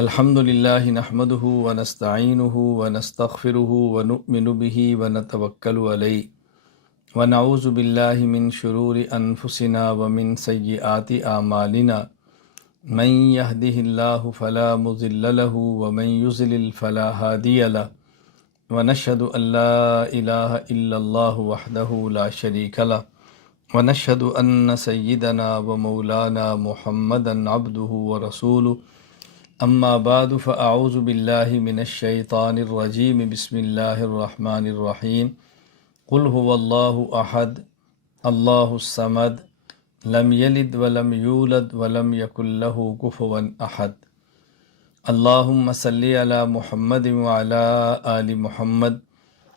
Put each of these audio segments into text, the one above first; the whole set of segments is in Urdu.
الحمد للہ نحمده ونستعینه ونستغفره ونؤمن به ونتوکل علیہ ونعوذ باللہ من شرور انفسنا ومن سیئات اعمالنا من يهده اللہ فلا مضل له ومن يضلل فلا هادی له ونشهد ان لا الہ الا اللہ وحدہ لا شریک له ونشهد ان سیدنا ومولانا محمدا عبدہ ورسولہ اما بعد فاعوذ باللہ من الشیطان الرجیم بسم اللہ الرحمن الرحیم قل هو اللہ احد اللہ الصمد لم یلد ولم یولد ولم یکن له کفوا احد اللہم صلی علی محمد وعلی آل محمد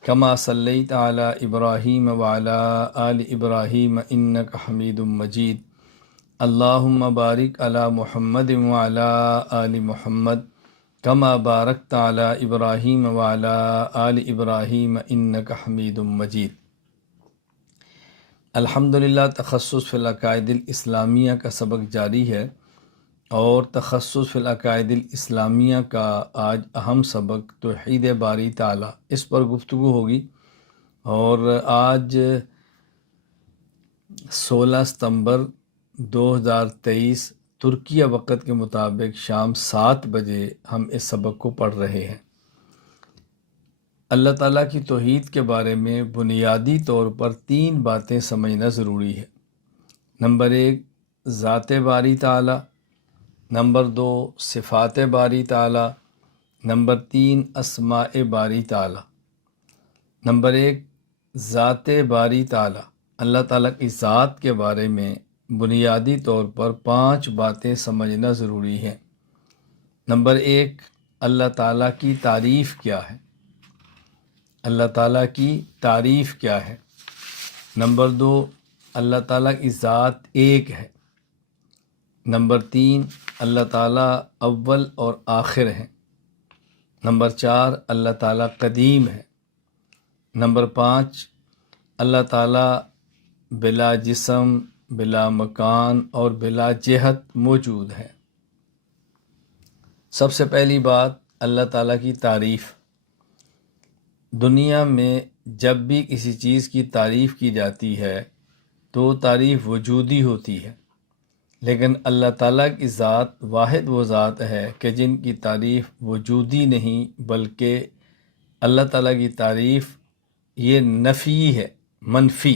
کما صلیت علی ابراہیم وعلی آل ابراہیم انک حمید مجید اللہم بارک علی محمد وعلی آل محمد کما بارکت علی ابراہیم وعلی آل ابراہیم انک حمید مجید۔ الحمدللہ تخصص فی العقائد الاسلامیہ کا سبق جاری ہے، اور تخصص فی العقائد الاسلامیہ کا آج اہم سبق توحید باری تعالی، اس پر گفتگو ہوگی۔ اور آج 16 ستمبر 2023 ترکیہ وقت کے مطابق شام 7 بجے ہم اس سبق کو پڑھ رہے ہیں۔ اللہ تعالیٰ کی توحید کے بارے میں بنیادی طور پر 3 باتیں سمجھنا ضروری ہے۔ نمبر 1 ذات باری تعالیٰ، نمبر 2 صفات باری تعالیٰ، نمبر 3 اسماء باری تعالیٰ۔ نمبر 1 ذات باری تعالیٰ، اللہ تعالیٰ کی ذات کے بارے میں بنیادی طور پر 5 باتیں سمجھنا ضروری ہے۔ نمبر 1 اللہ تعالیٰ کی تعریف کیا ہے، اللہ تعالیٰ کی تعریف کیا ہے۔ نمبر 2 اللہ تعالیٰ کی ذات ایک ہے۔ نمبر 3 اللہ تعالیٰ اول اور آخر ہیں۔ نمبر 4 اللہ تعالیٰ قدیم ہے۔ نمبر 5 اللہ تعالیٰ بلا جسم، بلا مکان اور بلا جہت موجود ہے۔ سب سے پہلی بات اللہ تعالیٰ کی تعریف۔ دنیا میں جب بھی کسی چیز کی تعریف کی جاتی ہے تو تعریف وجودی ہوتی ہے، لیکن اللہ تعالیٰ کی ذات واحد وہ ذات ہے کہ جن کی تعریف وجودی نہیں، بلکہ اللہ تعالیٰ کی تعریف یہ نفی ہے، منفی،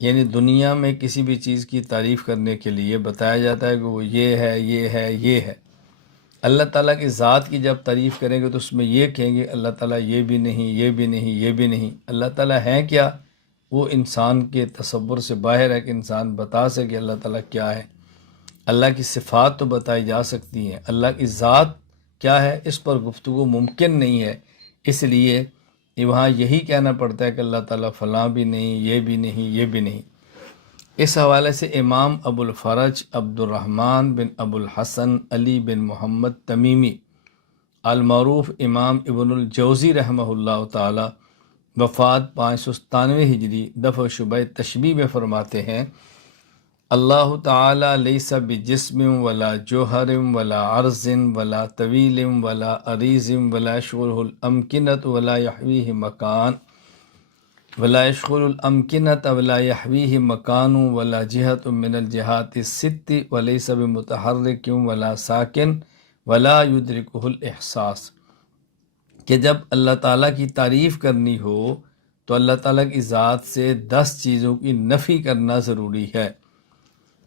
یعنی دنیا میں کسی بھی چیز کی تعریف کرنے کے لیے بتایا جاتا ہے کہ وہ یہ ہے، یہ ہے، یہ ہے۔ اللہ تعالیٰ کی ذات کی جب تعریف کریں گے تو اس میں یہ کہیں گے اللہ تعالیٰ یہ بھی نہیں، یہ بھی نہیں، یہ بھی نہیں۔ اللہ تعالیٰ ہے کیا، وہ انسان کے تصور سے باہر ہے کہ انسان بتا سکے اللہ تعالیٰ کیا ہے۔ اللہ کی صفات تو بتائی جا سکتی ہیں، اللہ کی ذات کیا ہے اس پر گفتگو ممکن نہیں ہے، اس لیے وہاں یہی کہنا پڑتا ہے کہ اللہ تعالیٰ فلاں بھی نہیں، یہ بھی نہیں، یہ بھی نہیں۔ اس حوالے سے امام ابو الفرج عبد الرحمن بن ابو الحسن علی بن محمد تمیمی المعروف امام ابن الجوزی رحمہ اللہ تعالی وفات 597 ہجری دفع شبہ تشبیہ میں فرماتے ہیں: اللہ تعالی لیس بجسم ولا جوہر ولا عرض ولا طویل ولا عریض ولا یشغلہ الامکنۃ ولا یحویہ مکان ولا یشغل الامکنۃ ولا یحویہ مکان ولا جہۃ من الجہات الست ولیس بمتحرک ولا ساکن ولا یدرکہ الاحساس۔ کہ جب اللہ تعالیٰ کی تعریف کرنی ہو تو اللہ تعالیٰ کی ذات سے 10 چیزوں کی نفی کرنا ضروری ہے۔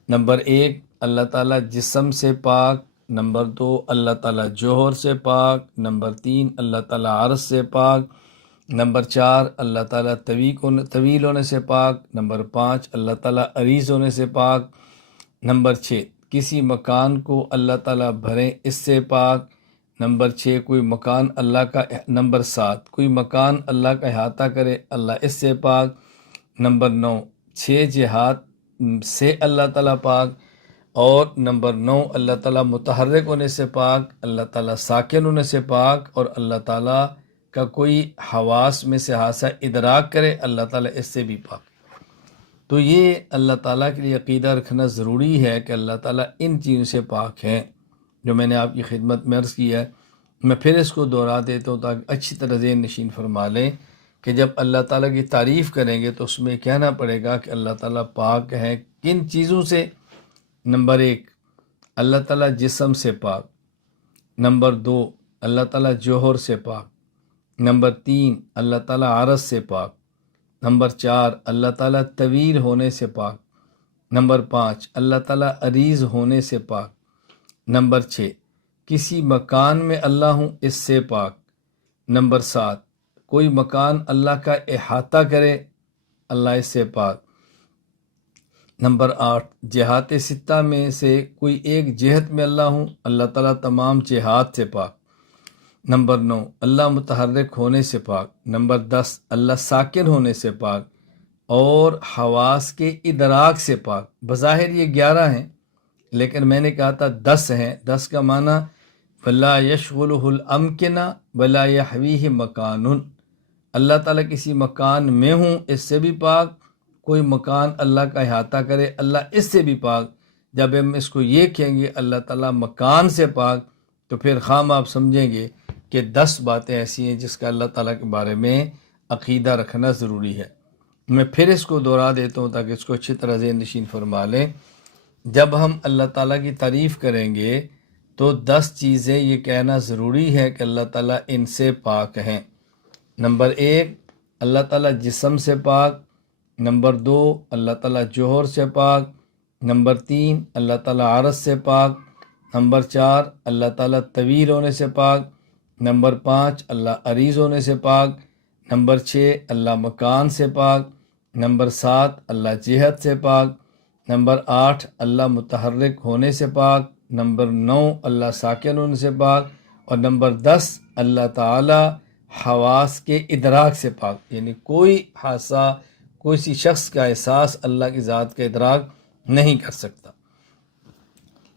نمبر 1 اللہ تعالیٰ جسم سے پاک، نمبر 2 اللہ تعالیٰ جوہر سے پاک، نمبر 3 اللہ تعالیٰ عرض سے پاک، نمبر 4 اللہ تعالیٰ طویل ہونے سے پاک، نمبر 5 اللہ تعالیٰ عریض ہونے سے پاک، نمبر 6 کسی مکان کو اللہ تعالیٰ بھریں اس سے پاک، نمبر 6 کوئی مکان اللہ کا، نمبر 7 کوئی مکان اللہ کا احاطہ کرے اللہ اس سے پاک، نمبر 9 6 جہات سے اللہ تعالیٰ پاک، اور نمبر 9 اللہ تعالیٰ متحرک ہونے سے پاک، اللہ تعالیٰ ساکن ہونے سے پاک، اور اللہ تعالیٰ کا کوئی حواس میں سے حادثہ ادراک کرے اللہ تعالیٰ اس سے بھی پاک۔ تو یہ اللہ تعالیٰ کے لیے عقیدہ رکھنا ضروری ہے کہ اللہ تعالیٰ ان چیزوں سے پاک ہیں۔ جو میں نے آپ کی خدمت میں عرض کیا ہے، میں پھر اس کو دہرا دیتا ہوں تاکہ اچھی طرح ذہن نشین فرما لیں کہ جب اللہ تعالیٰ کی تعریف کریں گے تو اس میں کہنا پڑے گا کہ اللہ تعالیٰ پاک ہے کن چیزوں سے؟ نمبر 1، اللہ تعالیٰ جسم سے پاک۔ نمبر 2، اللہ تعالیٰ جوہر سے پاک۔ نمبر 3، اللہ تعالیٰ عرض سے پاک۔ نمبر 4، اللہ تعالیٰ طویل ہونے سے پاک۔ نمبر 5، اللہ تعالیٰ عریض ہونے سے پاک۔ نمبر 6، کسی مکان میں اللہ ہوں اس سے پاک۔ نمبر 7، کوئی مکان اللہ کا احاطہ کرے، اللہ اس سے پاک۔ نمبر 8، جہات ستہ میں سے کوئی ایک جہت میں اللہ ہوں، اللہ تعالیٰ تمام جہات سے پاک۔ نمبر 9، اللہ متحرک ہونے سے پاک۔ نمبر 10، اللہ ساکن ہونے سے پاک اور حواس کے ادراک سے پاک۔ بظاہر یہ 11 ہیں لیکن میں نے کہا تھا 10 ہیں۔ 10 کا معنی وَلَا يَشْغُلُهُ الْأَمْكِنَةُ وَلَا يَحْوِيهِ مَكَانٌ، اللہ تعالیٰ کسی مکان میں ہوں اس سے بھی پاک، کوئی مکان اللہ کا احاطہ کرے اللہ اس سے بھی پاک۔ جب ہم اس کو یہ کہیں گے اللہ تعالیٰ مکان سے پاک تو پھر خام آپ سمجھیں گے کہ 10 باتیں ایسی ہیں جس کا اللہ تعالیٰ کے بارے میں عقیدہ رکھنا ضروری ہے۔ میں پھر اس کو دہرا دیتا ہوں تاکہ اس کو اچھی طرح ذہن نشین فرما لیں۔ جب ہم اللہ تعالیٰ کی تعریف کریں گے تو 10 چیزیں یہ کہنا ضروری ہے کہ اللہ تعالیٰ ان سے پاک ہیں۔ نمبر 1، اللہ تعالیٰ جسم سے پاک۔ نمبر 2، اللہ تعالیٰ جوہر سے پاک۔ نمبر 3، اللہ تعالیٰ عرض سے پاک۔ نمبر 4، اللہ تعالیٰ طویل ہونے سے پاک۔ نمبر 5، اللہ عریض ہونے سے پاک۔ نمبر 6، اللہ مکان سے پاک۔ نمبر 7، اللہ جہت سے پاک۔ نمبر 8، اللہ متحرک ہونے سے پاک۔ نمبر 9، اللہ ساکن ہونے سے پاک۔ اور نمبر 10، اللہ تعالیٰ حواس کے ادراک سے پاک، یعنی کوئی حادثہ، کوئی سی شخص کا احساس اللہ کی ذات کا ادراک نہیں کر سکتا۔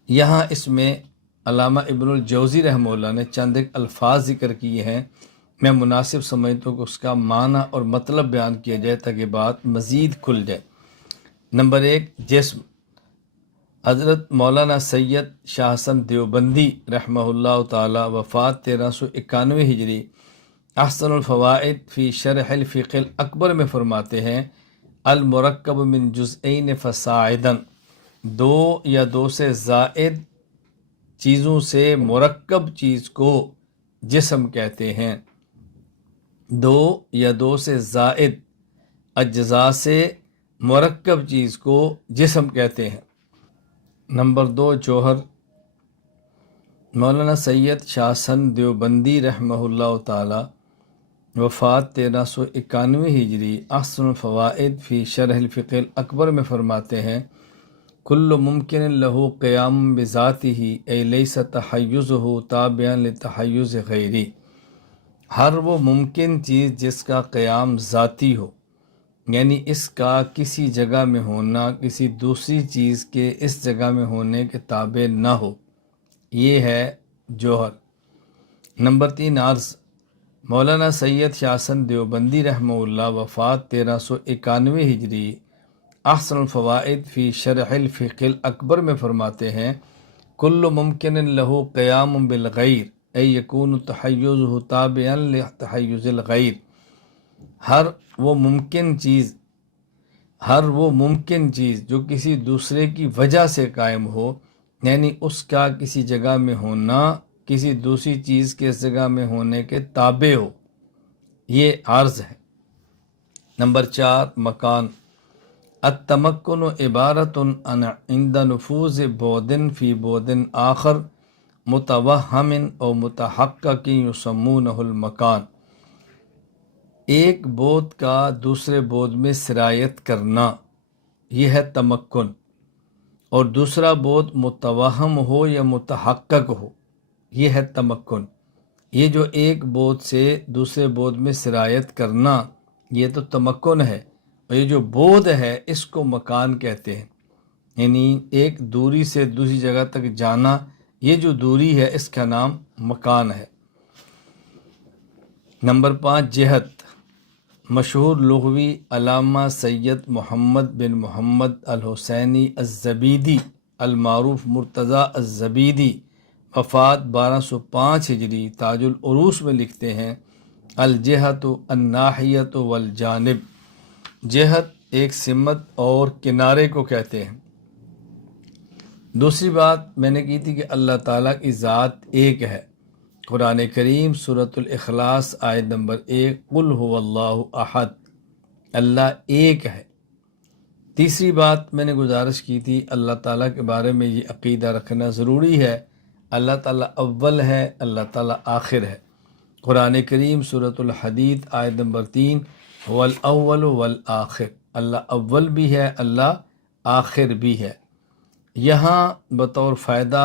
یہاں اس میں علامہ ابن الجوزی رحمہ اللہ نے چند ایک الفاظ ذکر کیے ہیں، میں مناسب سمجھتا ہوں کہ اس کا معنی اور مطلب بیان کیا جائے تاکہ بات مزید کھل جائے۔ نمبر 1، جسم۔ حضرت مولانا سید شاہ حسن دیوبندی رحمہ اللہ تعالی وفات 1391 ہجری احسن الفوائد فی شرح الفقہ الاکبر میں فرماتے ہیں، المرکب من جزئین فصاعدا، 2 یا 2 سے زائد چیزوں سے مرکب چیز کو جسم کہتے ہیں۔ 2 یا 2 سے زائد اجزاء سے مرکب چیز کو جسم کہتے ہیں۔ نمبر 2، جوہر۔ مولانا سید شاہ حسن دیوبندی رحمہ اللہ تعالی وفات 1391 ہجری احسن الفوائد فی شرح الفقہ الاکبر میں فرماتے ہیں، کل ممکن لہ قیام بذاتہ ای لیس تحیزہ تابعا لتحیز غیری، ہر وہ ممکن چیز جس کا قیام ذاتی ہو، یعنی اس کا کسی جگہ میں ہونا کسی دوسری چیز کے اس جگہ میں ہونے کے تابع نہ ہو، یہ ہے جوہر۔ نمبر 3، عرض۔ مولانا سید شاہ حسن دیوبندی رحمہ اللہ وفات 1391 ہجری احسن الفوائد فی شرح الفقہ الاکبر میں فرماتے ہیں، کل ممکن لہ قیام بالغیر ای یکون تحیزہ تابعا لتحیز الغیر، ہر وہ ممکن چیز جو کسی دوسرے کی وجہ سے قائم ہو، یعنی اس کا کسی جگہ میں ہونا کسی دوسری چیز کے اس جگہ میں ہونے کے تابع ہو، یہ عرض ہے۔ نمبر 4، مکان۔ التمکن عبارت عن عند نفوذ بعد فی بعد آخر متوہم او متحقق یسمونہ المکان، ایک بعد کا دوسرے بعد میں سرایت کرنا، یہ ہے تمکن، اور دوسرا بعد متوہم ہو یا متحقق ہو، یہ ہے تمکن۔ یہ جو ایک بعد سے دوسرے بعد میں سرایت کرنا یہ تو تمکن ہے، اور یہ جو بعد ہے اس کو مکان کہتے ہیں، یعنی ایک دوری سے دوسری جگہ تک جانا، یہ جو دوری ہے اس کا نام مکان ہے۔ نمبر 5، جہت۔ مشہور لغوی علامہ سید محمد بن محمد الحسینی الزبیدی المعروف مرتضیٰ الزبیدی وفات 1205 ہجری، تاج العروس میں لکھتے ہیں الجہت الناحیت والجانب، جہت ایک سمت اور کنارے کو کہتے ہیں۔ دوسری بات میں نے کی تھی کہ اللہ تعالیٰ کی ذات ایک ہے۔ قرآن کریم سورۃ الاخلاص آیت نمبر 1، قل هو اللہ احد، اللہ ایک ہے۔ تیسری بات میں نے گزارش کی تھی اللہ تعالیٰ کے بارے میں یہ عقیدہ رکھنا ضروری ہے، اللہ تعالیٰ اول ہے، اللہ تعالیٰ آخر ہے۔ قرآن کریم سورۃ الحدید آیت نمبر 3، هو الاول والآخر، اللہ اول بھی ہے، اللہ آخر بھی ہے۔ یہاں بطور فائدہ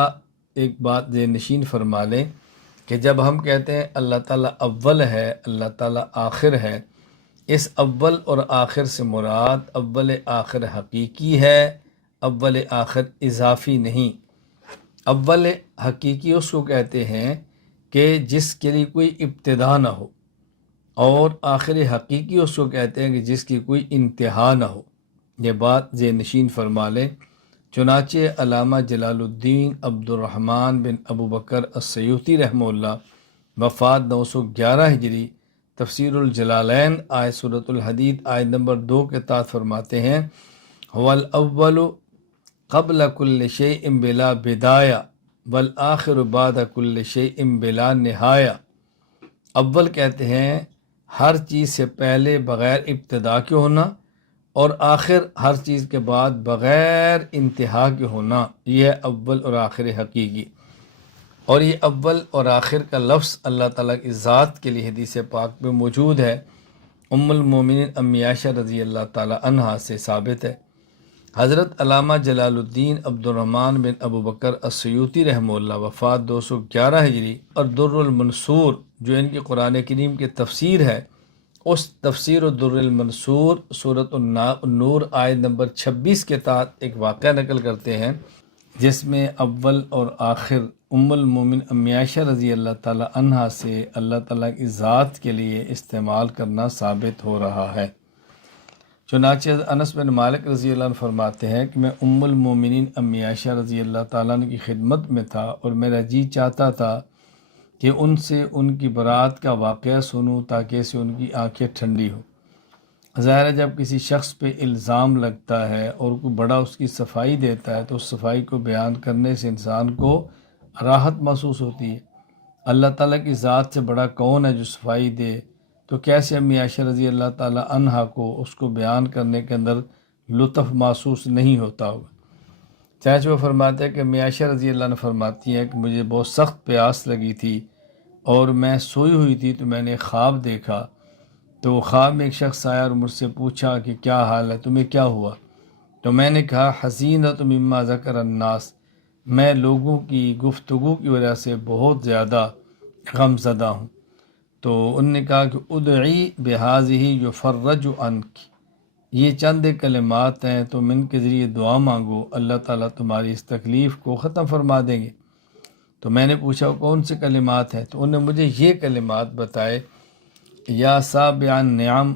ایک بات ذہن نشین فرما لیں کہ جب ہم کہتے ہیں اللہ تعالیٰ اول ہے، اللہ تعالیٰ آخر ہے، اس اول اور آخر سے مراد اول آخر حقیقی ہے، اول آخر اضافی نہیں۔ اول حقیقی اس کو کہتے ہیں کہ جس کے لیے کوئی ابتدا نہ ہو، اور آخر حقیقی اس کو کہتے ہیں کہ جس کی کوئی انتہا نہ ہو۔ یہ بات ذہن نشین فرما لیں۔ چنانچہ علامہ جلال الدین عبد الرحمن بن ابو بکر السیوطی رحمہ اللہ، وفات 911 ہجری، تفسیر الجلالین آیت سورۃ الحدید آیت نمبر 2 کے تحت فرماتے ہیں هو الاول قبل کل شیء بلا بدایہ والآخر بعد کل شیء بلا نہایہ۔ اول کہتے ہیں ہر چیز سے پہلے بغیر ابتدا کے ہونا، اور آخر ہر چیز کے بعد بغیر انتہا کے ہونا، یہ ہے اول اور آخر حقیقی۔ اور یہ اول اور آخر کا لفظ اللہ تعالیٰ کی ذات کے لیے حدیث پاک میں موجود ہے۔ ام المومنین امی عائشہ رضی اللہ تعالیٰ عنہا سے ثابت ہے۔ حضرت علامہ جلال الدین عبد الرحمن بن ابو بکر السیوطی رحمہ اللہ، وفات 211 ہجری، اور در المنصور جو ان کی قرآن کریم کی تفسیر ہے، اس تفسیر الدر المنصور سورۃ النور آیت نمبر 26 کے تحت ایک واقعہ نقل کرتے ہیں جس میں اول اور آخر ام المومن امی عائشہ رضی اللہ تعالیٰ عنہا سے اللہ تعالیٰ کی ذات کے لیے استعمال کرنا ثابت ہو رہا ہے۔ چنانچہ انس بن مالک رضی اللہ عنہ فرماتے ہیں کہ میں ام المومنین امی عائشہ رضی اللہ تعالیٰ عنہ کی خدمت میں تھا، اور میرا جی چاہتا تھا کہ ان سے ان کی برات کا واقعہ سنوں تاکہ اسے ان کی آنکھیں ٹھنڈی ہو۔ ظاہر ہے جب کسی شخص پہ الزام لگتا ہے اور کوئی بڑا اس کی صفائی دیتا ہے تو اس صفائی کو بیان کرنے سے انسان کو راحت محسوس ہوتی ہے۔ اللہ تعالیٰ کی ذات سے بڑا کون ہے جو صفائی دے؟ تو کیسے امی عائشہ رضی اللہ تعالیٰ عنہا کو اس کو بیان کرنے کے اندر لطف محسوس نہیں ہوتا ہوگا۔ چنانچہ وہ فرماتے ہیں کہ امی عائشہ رضی اللہ عنہ فرماتی ہیں کہ مجھے بہت سخت پیاس لگی تھی اور میں سوئی ہوئی تھی، تو میں نے خواب دیکھا، تو خواب میں ایک شخص آیا اور مجھ سے پوچھا کہ کیا حال ہے، تمہیں کیا ہوا؟ تو میں نے کہا حزینۃ مما ذکر الناس، میں لوگوں کی گفتگو کی وجہ سے بہت زیادہ غم زدہ ہوں۔ تو انہوں نے کہا کہ ادعی بہذہ یفرج عنک، یہ چند کلمات ہیں، تم ان کے ذریعے دعا مانگو، اللہ تعالیٰ تمہاری اس تکلیف کو ختم فرما دیں گے۔ تو میں نے پوچھا کون سے کلمات ہیں؟ تو انہوں نے مجھے یہ کلمات بتائے، یا سابع النعم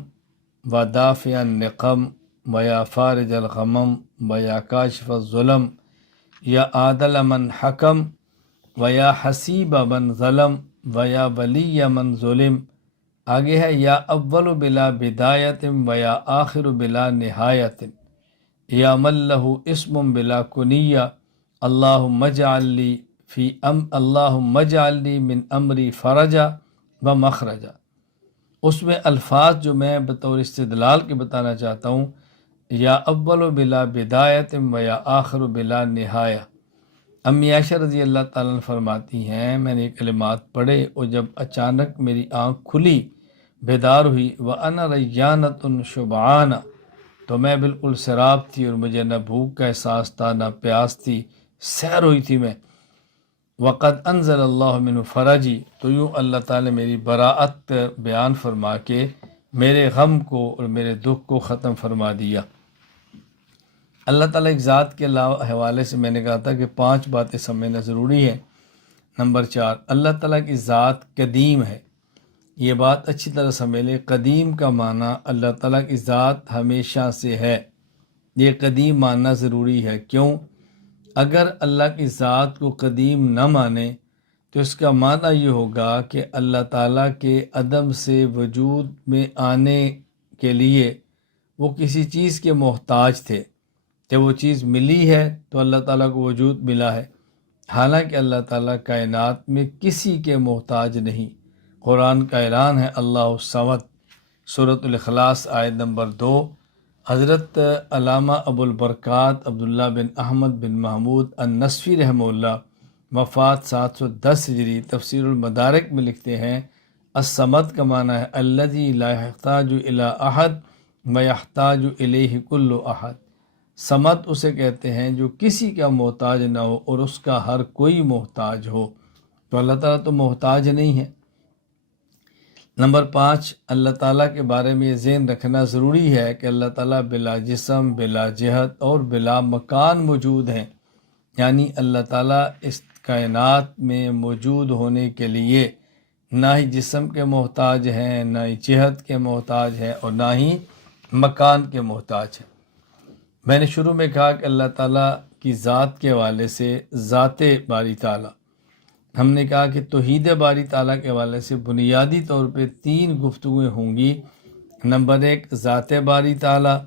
و دافع النقم و یا فارج الغمم و یا کاشف الظلم یا عادل من حکم و یا حسیب من ظلم و یا ولی من ظلم۔ آگے ہے یا اول بلا بدایت و یا آخر بلا نہایت، یا من لہ اسم بلا کنیہ، اللہم اجعل لی اللہم اجعل لی من امری فرجا و مخرجا۔ اس میں الفاظ جو میں بطور استدلال کے بتانا چاہتا ہوں، یا اول بلا بدایت و یا آخر بلا نہایہ۔ امی عائشہ رضی اللہ تعالیٰ عنہ فرماتی ہیں میں نے یہ کلمات پڑھے، اور جب اچانک میری آنکھ کھلی، بیدار ہوئی، وَأَنَا رَيَّانَةٌ شُبْعَانَ، تو میں بالکل سیراب تھی اور مجھے نہ بھوک کا احساس تھا نہ پیاس تھی، سیر ہوئی تھی میں۔ وقد انزل اللہ منہ فرجی، تو یوں اللہ تعالیٰ میری براعت بیان فرما کے میرے غم کو اور میرے دکھ کو ختم فرما دیا۔ اللہ تعالیٰ ایک ذات کے حوالے سے میں نے کہا تھا کہ 5 باتیں سمجھنا ضروری ہے۔ نمبر 4، اللہ تعالیٰ کی ذات قدیم ہے۔ یہ بات اچھی طرح سمجھ لیں، قدیم کا معنی اللہ تعالیٰ کی ذات ہمیشہ سے ہے، یہ قدیم ماننا ضروری ہے۔ کیوں؟ اگر اللہ کی ذات کو قدیم نہ مانے تو اس کا معنی یہ ہوگا کہ اللہ تعالیٰ کے عدم سے وجود میں آنے کے لیے وہ کسی چیز کے محتاج تھے، جب وہ چیز ملی ہے تو اللہ تعالیٰ کو وجود ملا ہے، حالانکہ اللہ تعالیٰ کائنات میں کسی کے محتاج نہیں۔ قرآن کا اعلان ہے اللہ الصمد، سورۃ الاخلاص آیت نمبر 2۔ حضرت علامہ ابو البرکات عبداللہ بن احمد بن محمود النصفی رحمہ اللہ وفات 710 ہجری تفسیر المدارک میں لکھتے ہیں، الصمد کا معنی ہے الذی لا یحتاج الی احد ویحتاج الیہ کل احد۔ صمد اسے کہتے ہیں جو کسی کا محتاج نہ ہو اور اس کا ہر کوئی محتاج ہو، تو اللہ تعالیٰ تو محتاج نہیں ہے۔ نمبر 5، اللہ تعالیٰ کے بارے میں یہ ذہن رکھنا ضروری ہے کہ اللہ تعالیٰ بلا جسم، بلا جہت اور بلا مکان موجود ہیں، یعنی اللہ تعالیٰ اس کائنات میں موجود ہونے کے لیے نہ ہی جسم کے محتاج ہیں، نہ ہی جہت کے محتاج ہیں اور نہ ہی مکان کے محتاج ہیں۔ میں نے شروع میں کہا کہ اللہ تعالیٰ کی ذات کے حوالے سے ذات باری تعالیٰ، ہم نے کہا کہ توحید باری تعالیٰ کے حوالے سے بنیادی طور پہ 3 گفتگویں ہوں گی۔ نمبر 1 ذات باری تعالیٰ،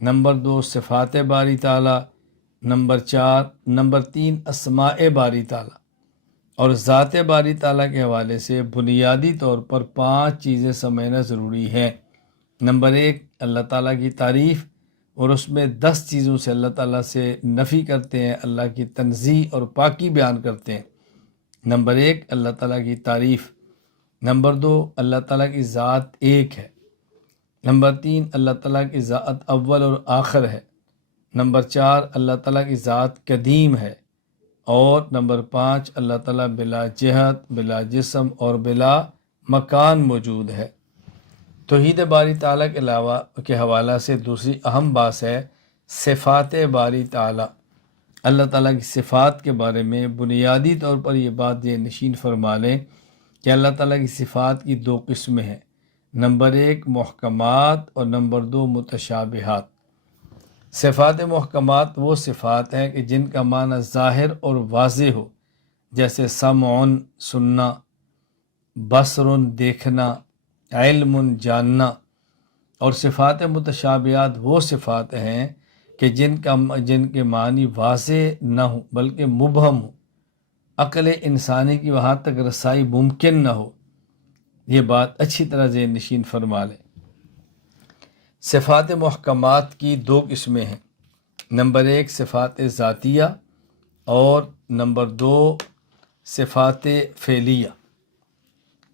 نمبر 2 صفات باری تعالیٰ، نمبر 3 اسماء باری تعالیٰ۔ اور ذات باری تعالیٰ کے حوالے سے بنیادی طور پر 5 چیزیں سمجھنا ضروری ہے۔ نمبر 1 اللہ تعالیٰ کی تعریف، اور اس میں 10 چیزوں سے اللہ تعالیٰ سے نفی کرتے ہیں، اللہ کی تنزیہ اور پاکی بیان کرتے ہیں۔ نمبر 1 اللہ تعالیٰ کی تعریف۔ نمبر 2 اللہ تعالیٰ کی ذات ایک ہے۔ نمبر 3 اللہ تعالیٰ کی ذات اول اور آخر ہے۔ نمبر 4 اللہ تعالیٰ کی ذات قدیم ہے۔ اور نمبر 5 اللہ تعالیٰ بلا جہت، بلا جسم اور بلا مکان موجود ہے۔ توحید باری تعالیٰ کے علاوہ کے حوالہ سے دوسری اہم بات ہے صفات باری تعالیٰ۔ اللہ تعالیٰ کی صفات کے بارے میں بنیادی طور پر یہ بات یہ نشین فرما لیں کہ اللہ تعالیٰ کی صفات کی 2 قسمیں ہیں، نمبر 1 محکمات اور نمبر 2 متشابہات۔ صفات محکمات وہ صفات ہیں کہ جن کا معنی ظاہر اور واضح ہو، جیسے سمع سننا، بصر دیکھنا، علم جاننا۔ اور صفات متشابہات وہ صفات ہیں کہ جن کے معنی واضح نہ ہوں بلکہ مبہم ہوں، عقل انسانی کی وہاں تک رسائی ممکن نہ ہو۔ یہ بات اچھی طرح ذہن نشین فرما لیں۔ صفات محکمات کی 2 قسمیں ہیں، نمبر 1 صفات ذاتیہ اور نمبر 2 صفات فعلیہ۔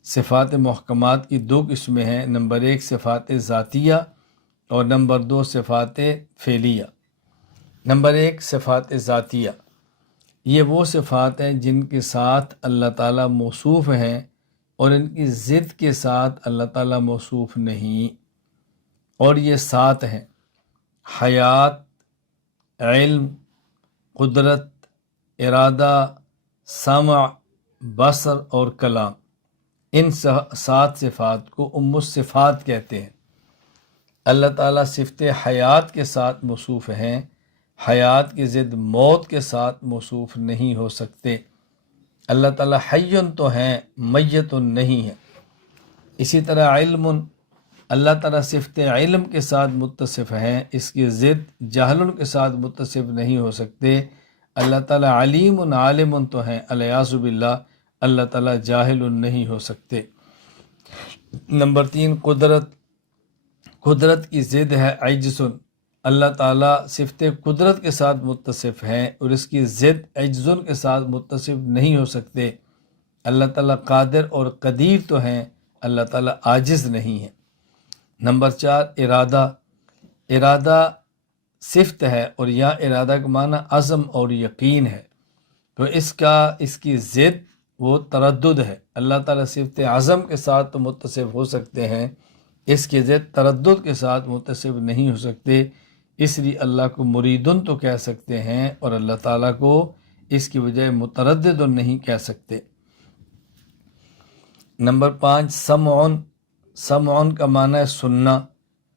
صفات محکمات کی 2 قسمیں ہیں، نمبر 1 صفات ذاتیہ اور نمبر 2 صفات فعلیہ۔ نمبر 1 صفات ذاتیہ، یہ وہ صفات ہیں جن کے ساتھ اللہ تعالیٰ موصوف ہیں اور ان کی ضد کے ساتھ اللہ تعالیٰ موصوف نہیں، اور یہ 7 ہیں: حیات، علم، قدرت، ارادہ، سمع، بصر اور کلام۔ ان 7 صفات کو الصفات کہتے ہیں۔ اللہ تعالیٰ صفت حیات کے ساتھ موصوف ہیں، حیات کی ضد موت کے ساتھ موصوف نہیں ہو سکتے۔ اللہ تعالیٰ حی تو ہیں، میت نہیں ہیں۔ اسی طرح علم، اللہ تعالیٰ صفت علم کے ساتھ متصف ہیں، اس کی ضد جہل کے ساتھ متصف نہیں ہو سکتے۔ اللہ تعالیٰ علیم عالم تو ہیں، الیاذ باللہ اللہ تعالیٰ جاہل نہیں ہو سکتے۔ نمبر 3 قدرت، قدرت کی ضد ہے عجز۔ اللہ تعالیٰ صفت قدرت کے ساتھ متصف ہیں اور اس کی ضد عجز کے ساتھ متصف نہیں ہو سکتے۔ اللہ تعالیٰ قادر اور قدیر تو ہیں، اللہ تعالیٰ عاجز نہیں ہے۔ نمبر 4 ارادہ، ارادہ صفت ہے اور یہاں ارادہ کا معنی عزم اور یقین ہے، تو اس کی ضد وہ تردد ہے۔ اللہ تعالیٰ صفت عزم کے ساتھ تو متصف ہو سکتے ہیں، اس کی ضد تردد کے ساتھ متصف نہیں ہو سکتے، اس لیے اللہ کو مریدن تو کہہ سکتے ہیں اور اللہ تعالیٰ کو اس کی بجائے متردد نہیں کہہ سکتے۔ نمبر 5 سمعن، سمعن کا معنی ہے سننا،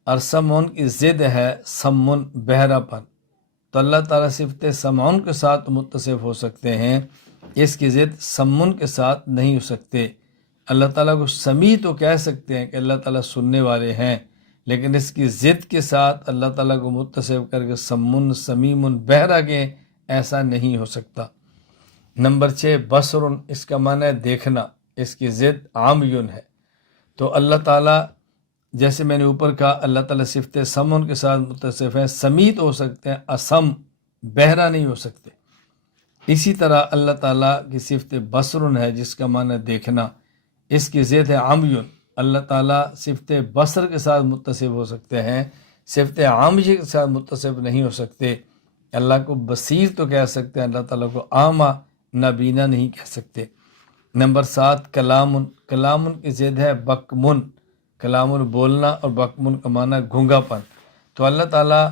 اور سمعن کی ضد ہے سمن بہرا پن۔ تو اللہ تعالیٰ صفت سمعن کے ساتھ متصف ہو سکتے ہیں، اس کی ضد سمن کے ساتھ نہیں ہو سکتے۔ اللہ تعالیٰ کو سمیع تو کہہ سکتے ہیں کہ اللہ تعالیٰ سننے والے ہیں، لیکن اس کی ضد کے ساتھ اللہ تعالیٰ کو متصف کر کے سمن سمیع بہرہ کے ایسا نہیں ہو سکتا۔ نمبر 6 بصر، اس کا معنی ہے دیکھنا، اس کی ضد عامیٌ ہے۔ تو اللہ تعالیٰ جیسے میں نے اوپر کہا اللہ تعالیٰ صفت سمن کے ساتھ متصف ہیں، سمیع تو ہو سکتے ہیں، اسم بہرہ نہیں ہو سکتے۔ اسی طرح اللہ تعالیٰ کی صفت بصر ہے جس کا معنی دیکھنا، اس کی ضد ہے عمیٌ۔ اللہ تعالیٰ صفت بصر کے ساتھ متصف ہو سکتے ہیں، صفت عامی کے ساتھ متصف نہیں ہو سکتے۔ اللہ کو بصیر تو کہہ سکتے ہیں، اللہ تعالیٰ کو عامہ نابینا نہیں کہہ سکتے۔ نمبر 7 کلام، کلام کی ضد ہے بکمن، کلام بولنا اور بکمن کا معنی گھونگا پن۔ تو اللہ تعالیٰ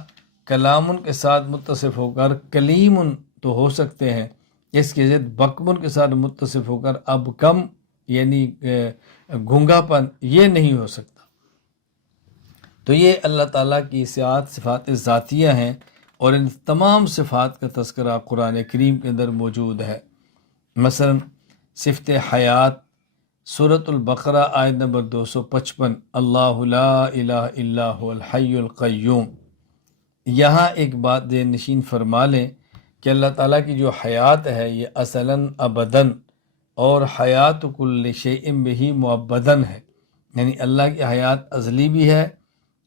کلام کے ساتھ متصف ہو کر کلیم تو ہو سکتے ہیں، اس کی ضد بکمن کے ساتھ متصف ہو کر اب کم یعنی گھونگا پن یہ نہیں ہو سکتا۔ تو یہ اللہ تعالیٰ کی صفات ذاتیہ ہیں، اور ان تمام صفات کا تذکرہ قرآن کریم کے اندر موجود ہے۔ مثلا صفت حیات، سورۃ البقرہ آیت نمبر 255، اللہ لا الہ الا هو الحی القیوم۔ یہاں ایک بات ذہن نشین فرما لیں کہ اللہ تعالیٰ کی جو حیات ہے یہ اصلاً ابداً، اور حیات کل شیء بہ معبداً ہے، یعنی اللہ کی حیات ازلی بھی ہے،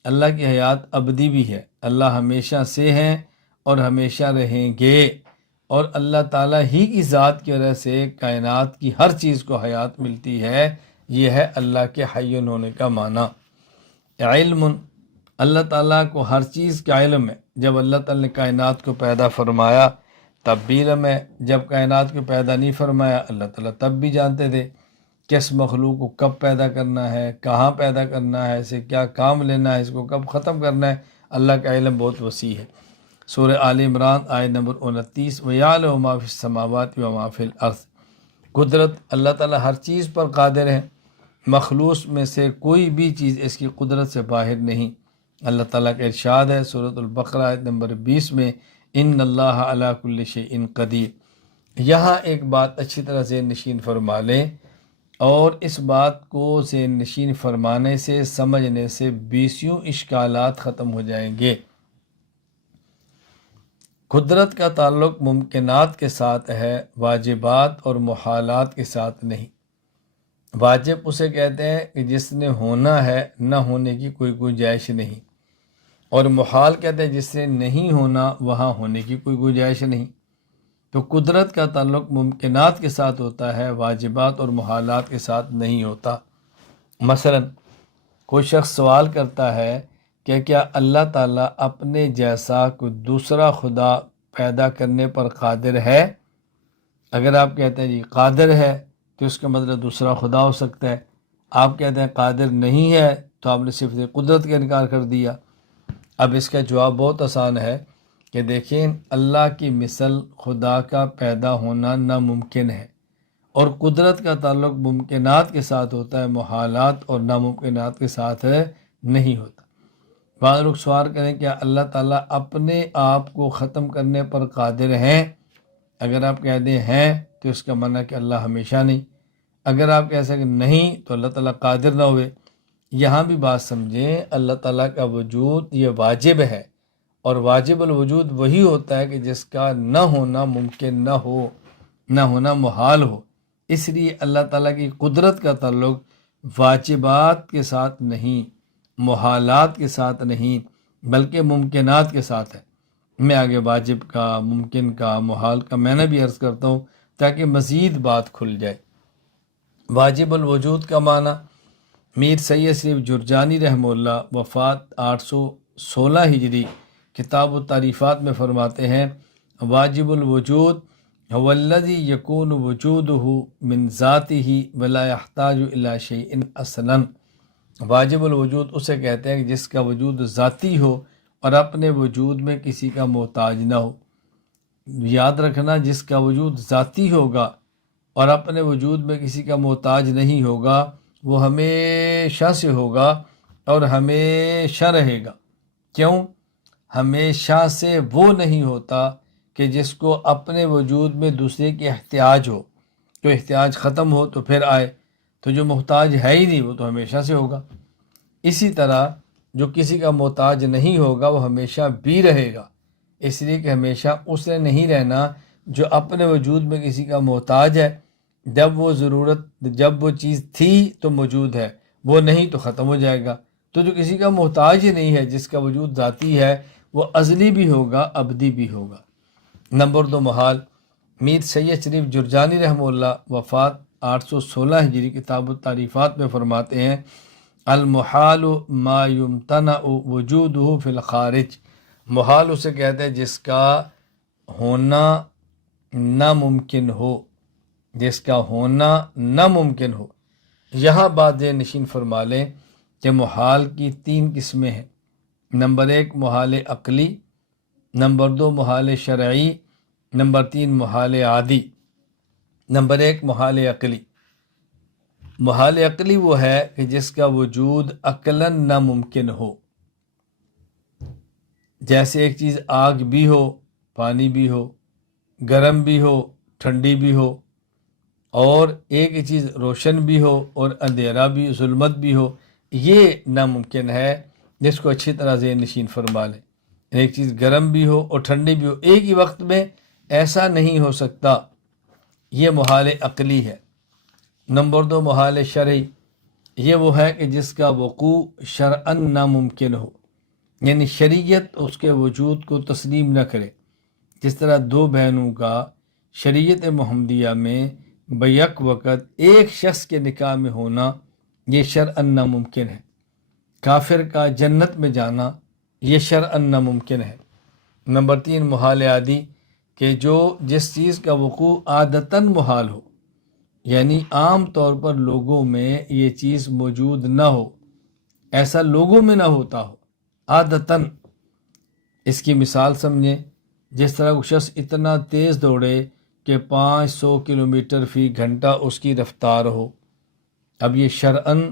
اللہ کی حیات ابدی بھی ہے۔ اللہ ہمیشہ سے ہیں اور ہمیشہ رہیں گے، اور اللہ تعالیٰ ہی کی ذات کی وجہ سے کائنات کی ہر چیز کو حیات ملتی ہے۔ یہ ہے اللہ کے حی ہونے کا معنی۔ علم، اللہ تعالیٰ کو ہر چیز کا علم ہے۔ جب اللہ تعالیٰ نے کائنات کو پیدا فرمایا تب بھی علم ہے، جب کائنات کو پیدا نہیں فرمایا اللہ تعالیٰ تب بھی جانتے تھے کس مخلوق کو کب پیدا کرنا ہے، کہاں پیدا کرنا ہے، اسے کیا کام لینا ہے، اس کو کب ختم کرنا ہے۔ اللہ کا علم بہت وسیع ہے۔ سورہ آل عمران آیت نمبر 29، وَيَعْلَمُ مَا فِي السَّمَاوَاتِ وَمَا فِي الْأَرْضِ۔ قدرت، اللہ تعالیٰ ہر چیز پر قادر ہے، مخلوق میں سے کوئی بھی چیز اس کی قدرت سے باہر نہیں۔ اللہ تعالیٰ کا ارشاد ہے سورۃ البقرہ آیت نمبر 20 میں، ان اللہ علی کل شیء قدیر۔ یہاں ایک بات اچھی طرح ذہن نشین فرما لیں، اور اس بات کو ذہن نشین فرمانے سے سمجھنے سے 20 اشکالات ختم ہو جائیں گے۔ قدرت کا تعلق ممکنات کے ساتھ ہے، واجبات اور محالات کے ساتھ نہیں۔ واجب اسے کہتے ہیں کہ جس نے ہونا ہے، نہ ہونے کی کوئی گنجائش نہیں، اور محال کہتے ہیں جس نے نہیں ہونا وہاں ہونے کی کوئی گنجائش نہیں۔ تو قدرت کا تعلق ممکنات کے ساتھ ہوتا ہے، واجبات اور محالات کے ساتھ نہیں ہوتا۔ مثلا کوئی شخص سوال کرتا ہے کہ کیا اللہ تعالیٰ اپنے جیسا کوئی دوسرا خدا پیدا کرنے پر قادر ہے؟ اگر آپ کہتے ہیں جی قادر ہے تو اس کا مطلب دوسرا خدا ہو سکتا ہے۔ آپ کہتے ہیں قادر نہیں ہے تو آپ نے صفت قدرت کا انکار کر دیا۔ اب اس کا جواب بہت آسان ہے کہ دیکھیں اللہ کی مثل خدا کا پیدا ہونا ناممکن ہے، اور قدرت کا تعلق ممکنات کے ساتھ ہوتا ہے، محالات اور ناممکنات کے ساتھ نہیں ہوتا۔ بعض لوگ سوال کریں کیا اللہ تعالیٰ اپنے آپ کو ختم کرنے پر قادر ہیں؟ اگر آپ کہہ دیں ہیں تو اس کا معنی ہے کہ اللہ ہمیشہ نہیں۔ اگر آپ کہہ سکیں نہیں تو اللہ تعالیٰ قادر نہ ہوئے۔ یہاں بھی بات سمجھیں، اللہ تعالیٰ کا وجود یہ واجب ہے، اور واجب الوجود وہی ہوتا ہے کہ جس کا نہ ہونا ممکن نہ ہو، نہ ہونا محال ہو۔ اس لیے اللہ تعالیٰ کی قدرت کا تعلق واجبات کے ساتھ نہیں، محالات کے ساتھ نہیں، بلکہ ممکنات کے ساتھ ہے۔ میں آگے واجب کا، ممکن کا، محال کا میں نے بھی عرض کرتا ہوں تاکہ مزید بات کھل جائے۔ واجب الوجود کا معنی میر سید شریف جرجانی رحمہ اللہ وفات 816 ہجری کتاب التعریفات میں فرماتے ہیں، واجب الوجود هو الذي يكون وجوده من ذاته ولا يحتاج الى شيء اصلا۔ واجب الوجود اسے کہتے ہیں کہ جس کا وجود ذاتی ہو اور اپنے وجود میں کسی کا محتاج نہ ہو۔ یاد رکھنا، جس کا وجود ذاتی ہوگا اور اپنے وجود میں کسی کا محتاج نہیں ہوگا وہ ہمیشہ سے ہوگا اور ہمیشہ رہے گا۔ کیوں؟ ہمیشہ سے وہ نہیں ہوتا کہ جس کو اپنے وجود میں دوسرے کی احتیاج ہو، جو احتیاج ختم ہو تو پھر آئے، تو جو محتاج ہے ہی نہیں وہ تو ہمیشہ سے ہوگا۔ اسی طرح جو کسی کا محتاج نہیں ہوگا وہ ہمیشہ بھی رہے گا، اس لیے کہ ہمیشہ اس نے نہیں رہنا جو اپنے وجود میں کسی کا محتاج ہے۔ جب وہ چیز تھی تو موجود ہے، وہ نہیں تو ختم ہو جائے گا۔ تو جو کسی کا محتاج ہی نہیں ہے، جس کا وجود ذاتی ہے، وہ ازلی بھی ہوگا، ابدی بھی ہوگا۔ نمبر 2 محال۔ میر سید شریف جرجانی رحمہ اللہ وفات 816 ہجری کتاب التعریفات میں فرماتے ہیں، المحال ما یمتنع وجودہ فی الخارج۔ محال اسے کہتے ہیں جس کا ہونا ناممکن ہو، جس کا ہونا ناممکن ہو۔ یہاں بات نشین فرما لیں کہ محال کی 3 قسمیں ہیں۔ نمبر 1 محال عقلی، نمبر 2 محال شرعی، نمبر 3 محال عادی۔ نمبر 1 محال عقلی۔ محال عقلی وہ ہے کہ جس کا وجود عقلاً ناممکن ہو، جیسے ایک چیز آگ بھی ہو، پانی بھی ہو، گرم بھی ہو، ٹھنڈی بھی ہو، اور ایک ہی چیز روشن بھی ہو اور اندھیرا بھی، ظلمت بھی ہو۔ یہ ناممکن ہے، جس کو اچھی طرح ذہن نشین فرما لیں۔ ایک چیز گرم بھی ہو اور ٹھنڈی بھی ہو ایک ہی وقت میں، ایسا نہیں ہو سکتا، یہ محال عقلی ہے۔ نمبر 2 محال شرعی، یہ وہ ہے کہ جس کا وقوع شرعاً ناممکن ہو، یعنی شریعت اس کے وجود کو تسلیم نہ کرے۔ جس طرح 2 بہنوں کا شریعت محمدیہ میں بیک وقت ایک شخص کے نکاح میں ہونا، یہ شرعاً ناممکن ہے۔ کافر کا جنت میں جانا، یہ شرعاً ناممکن ہے۔ نمبر 3 محال عادی، کہ جس چیز کا وقوع عادتاً محال ہو، یعنی عام طور پر لوگوں میں یہ چیز موجود نہ ہو، ایسا لوگوں میں نہ ہوتا ہو عادتاً۔ اس کی مثال سمجھیں، جس طرح وہ شخص اتنا تیز دوڑے کہ 500 کلومیٹر فی گھنٹہ اس کی رفتار ہو۔ اب یہ شرعاً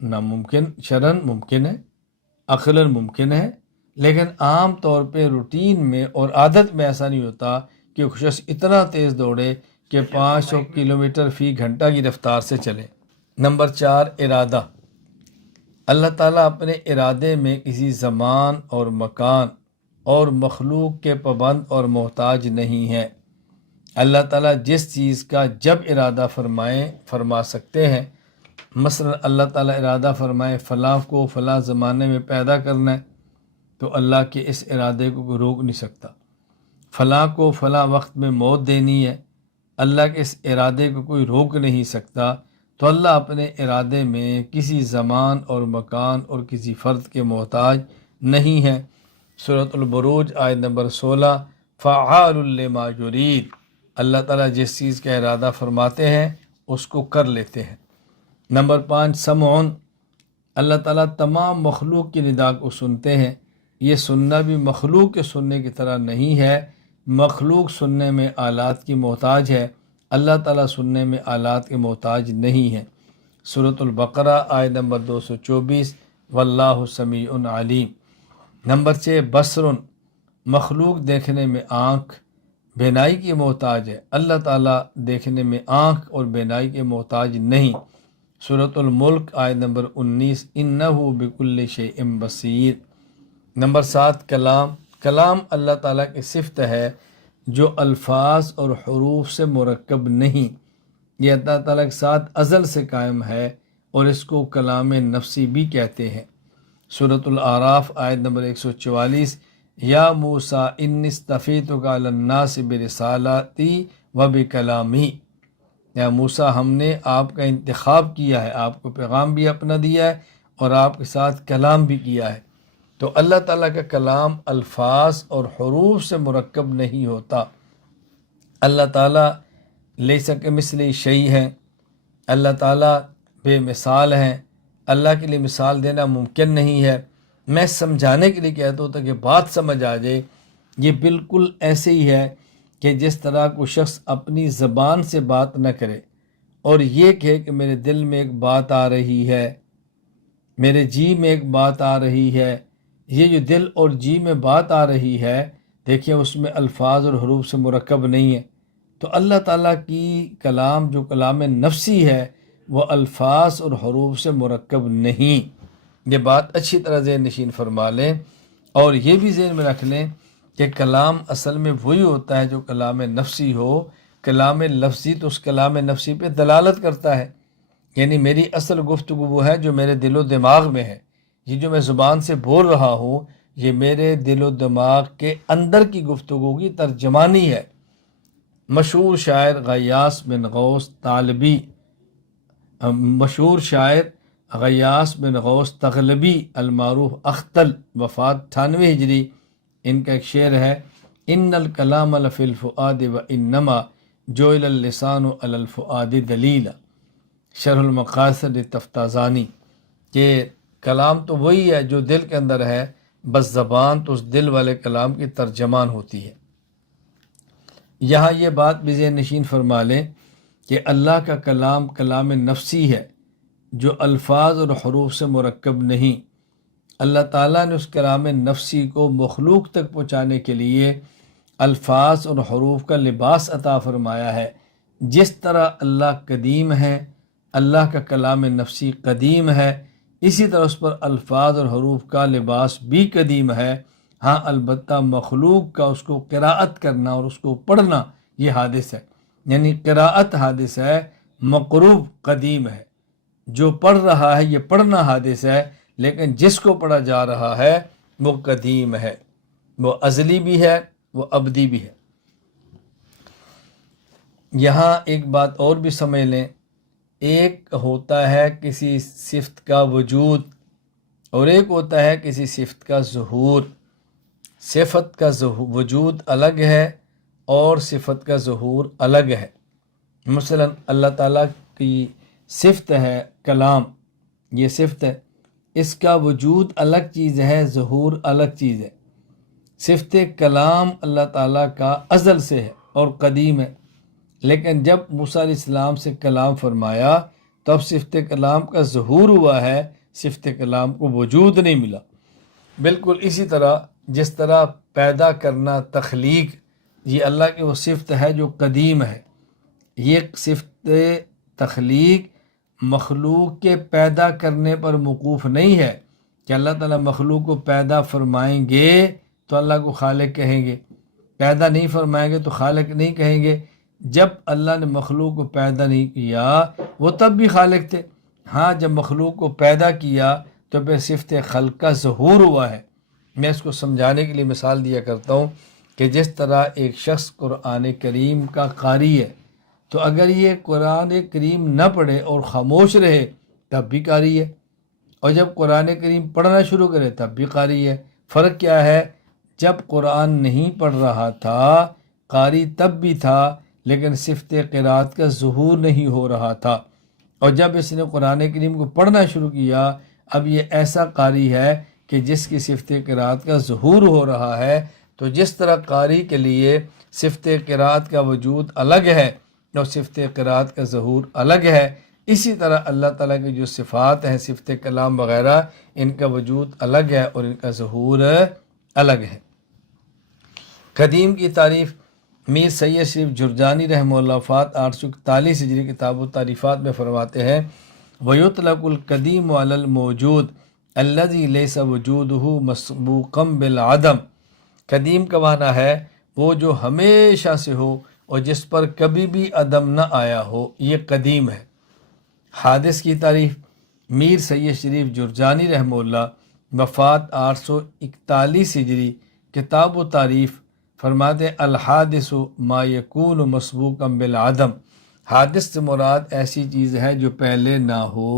ناممکن، شرعاً ممکن ہے، عقلاً ممکن ہے، لیکن عام طور پہ روٹین میں اور عادت میں ایسا نہیں ہوتا کہ وہ شخص اتنا تیز دوڑے کہ 500 کلومیٹر فی گھنٹہ کی رفتار سے چلے۔ نمبر 4 ارادہ۔ اللہ تعالیٰ اپنے ارادے میں کسی زمان اور مکان اور مخلوق کے پابند اور محتاج نہیں ہے۔ اللہ تعالیٰ جس چیز کا جب ارادہ فرمائیں فرما سکتے ہیں۔ مثلا اللہ تعالیٰ ارادہ فرمائے فلاں کو فلاں زمانے میں پیدا کرنا ہے، تو اللہ کے اس ارادے کو کوئی روک نہیں سکتا۔ فلاں کو فلاں وقت میں موت دینی ہے، اللہ کے اس ارادے کو کوئی روک نہیں سکتا۔ تو اللہ اپنے ارادے میں کسی زمان اور مکان اور کسی فرد کے محتاج نہیں ہے۔ سورۃ البروج آیت نمبر 16، فعال لما یرید۔ اللہ تعالیٰ جس چیز کا ارادہ فرماتے ہیں اس کو کر لیتے ہیں۔ نمبر 5 سمعون۔ اللہ تعالیٰ تمام مخلوق کی ندا کو سنتے ہیں۔ یہ سننا بھی مخلوق کے سننے کی طرح نہیں ہے، مخلوق سننے میں آلات کی محتاج ہے، اللہ تعالیٰ سننے میں آلات کے محتاج نہیں ہے۔ سورۃ البقرہ آیت نمبر 224، واللہ سمیع علیم۔ نمبر 6 بصر۔ مخلوق دیکھنے میں آنکھ، بینائی کی محتاج ہے، اللہ تعالیٰ دیکھنے میں آنکھ اور بینائی کے محتاج نہیں۔ سورۃ الملک آیت نمبر 19، انہ بکل شیء بصیر۔ نمبر 7 کلام۔ کلام اللہ تعالیٰ کی صفت ہے جو الفاظ اور حروف سے مرکب نہیں، یہ اللہ تعالیٰ کے ساتھ ازل سے قائم ہے اور اس کو کلام نفسی بھی کہتے ہیں۔ سورۃ الاعراف آیت نمبر 144، یا موسیٰ انی اصطفیتک علی الناس برسالاتی و بکلامی۔ یا موسیٰ ہم نے آپ کا انتخاب کیا ہے، آپ کو پیغام بھی اپنا دیا ہے اور آپ کے ساتھ کلام بھی کیا ہے۔ تو اللہ تعالیٰ کا کلام الفاظ اور حروف سے مرکب نہیں ہوتا۔ اللہ تعالیٰ لیس کمثلہ شیء ہے، اللہ تعالیٰ بے مثال ہیں، اللہ کے لیے مثال دینا ممکن نہیں ہے۔ میں سمجھانے کے لیے کہتا ہوں تاکہ بات سمجھ آ جائے، یہ بالکل ایسے ہی ہے کہ جس طرح کوئی شخص اپنی زبان سے بات نہ کرے اور یہ کہے کہ میرے دل میں ایک بات آ رہی ہے، میرے جی میں ایک بات آ رہی ہے، یہ جو دل اور جی میں بات آ رہی ہے، دیکھیں اس میں الفاظ اور حروف سے مرکب نہیں ہے۔ تو اللہ تعالیٰ کی کلام جو کلام نفسی ہے وہ الفاظ اور حروف سے مرکب نہیں۔ یہ بات اچھی طرح ذہن نشین فرما لیں، اور یہ بھی ذہن میں رکھ لیں کہ کلام اصل میں وہی ہوتا ہے جو کلام نفسی ہو۔ کلام لفظی تو اس کلام نفسی پہ دلالت کرتا ہے، یعنی میری اصل گفتگو وہ ہے جو میرے دل و دماغ میں ہے۔ یہ جو میں زبان سے بول رہا ہوں یہ میرے دل و دماغ کے اندر کی گفتگو کی ترجمانی ہے۔ مشہور شاعر غیاث بن غوث طالبی، مشہور شاعر غیاث بن غوث تغلبی المعروف اختل، وفات 98 ہجری، ان کا ایک شعر ہے، ان الکلام لفی الفؤاد و انما جعل اللسان علی الفؤاد دلیلا، شرح المقاصد تفتازانی، کہ کلام تو وہی ہے جو دل کے اندر ہے، بس زبان تو اس دل والے کلام کی ترجمان ہوتی ہے۔ یہاں یہ بات بھی ذہن نشین فرما لیں کہ اللہ کا کلام کلام نفسی ہے جو الفاظ اور حروف سے مرکب نہیں۔ اللہ تعالیٰ نے اس کلام نفسی کو مخلوق تک پہنچانے کے لیے الفاظ اور حروف کا لباس عطا فرمایا ہے۔ جس طرح اللہ قدیم ہے، اللہ کا کلام نفسی قدیم ہے، اسی طرح اس پر الفاظ اور حروف کا لباس بھی قدیم ہے۔ ہاں البتہ مخلوق کا اس کو قراءت کرنا اور اس کو پڑھنا یہ حادث ہے، یعنی قراءت حادث ہے، مقروء قدیم ہے۔ جو پڑھ رہا ہے یہ پڑھنا حادث ہے، لیکن جس کو پڑھا جا رہا ہے وہ قدیم ہے، وہ ازلی بھی ہے، وہ ابدی بھی ہے۔ یہاں ایک بات اور بھی سمجھ لیں، ایک ہوتا ہے کسی صفت کا وجود اور ایک ہوتا ہے کسی صفت کا ظہور۔ صفت کا وجود الگ ہے اور صفت کا ظہور الگ ہے۔ مثلا اللہ تعالیٰ کی صفت ہے کلام، یہ صفت ہے، اس کا وجود الگ چیز ہے، ظہور الگ چیز ہے۔ صفت کلام اللہ تعالیٰ کا ازل سے ہے اور قدیم ہے، لیکن جب موسیٰ علیہ السلام سے کلام فرمایا تب صفت کلام کا ظہور ہوا ہے، صفت کلام کو وجود نہیں ملا۔ بالکل اسی طرح جس طرح پیدا کرنا، تخلیق، یہ اللہ کی وہ صفت ہے جو قدیم ہے۔ یہ صفت تخلیق مخلوق کے پیدا کرنے پر موقوف نہیں ہے کہ اللہ تعالیٰ مخلوق کو پیدا فرمائیں گے تو اللہ کو خالق کہیں گے، پیدا نہیں فرمائیں گے تو خالق نہیں کہیں گے۔ جب اللہ نے مخلوق کو پیدا نہیں کیا وہ تب بھی خالق تھے۔ ہاں جب مخلوق کو پیدا کیا تو پھر صفت خلق کا ظہور ہوا ہے۔ میں اس کو سمجھانے کے لیے مثال دیا کرتا ہوں کہ جس طرح ایک شخص قرآن کریم کا قاری ہے تو اگر یہ قرآن کریم نہ پڑھے اور خاموش رہے تب بھی قاری ہے، اور جب قرآن کریم پڑھنا شروع کرے تب بھی قاری ہے۔ فرق کیا ہے؟ جب قرآن نہیں پڑھ رہا تھا قاری تب بھی تھا، لیکن صفت قرات کا ظہور نہیں ہو رہا تھا، اور جب اس نے قرآن کریم کو پڑھنا شروع کیا اب یہ ایسا قاری ہے کہ جس کی صفت قرات کا ظہور ہو رہا ہے۔ تو جس طرح قاری کے لیے صفت قرات کا وجود الگ ہے اور صفت قرات کا ظہور الگ ہے، اسی طرح اللہ تعالیٰ کی جو صفات ہیں، صفت کلام وغیرہ، ان کا وجود الگ ہے اور ان کا ظہور الگ ہے۔ قدیم کی تعریف میر سید شریف جرجانی رحمہ اللہ وفات 841 ہجری کتاب و تعریفات میں فرماتے ہیں، وَيُطْلَقُ الْقَدِيمُ عَلَى الْمَوْجُودِ الَّذِي لَيْسَ وُجُودُهُ مَسْبُوقًا بِالْعَدَمِ۔ قدیم کا معنی ہے وہ جو ہمیشہ سے ہو اور جس پر کبھی بھی عدم نہ آیا ہو، یہ قدیم ہے۔ حادث کی تعریف میر سید شریف جرجانی رحمہ اللہ وفات 841 ہجری کتاب و تعریف فرماتے الحادث ما یکون مسبوقا بالعدم۔ حادث سے مراد ایسی چیز ہے جو پہلے نہ ہو۔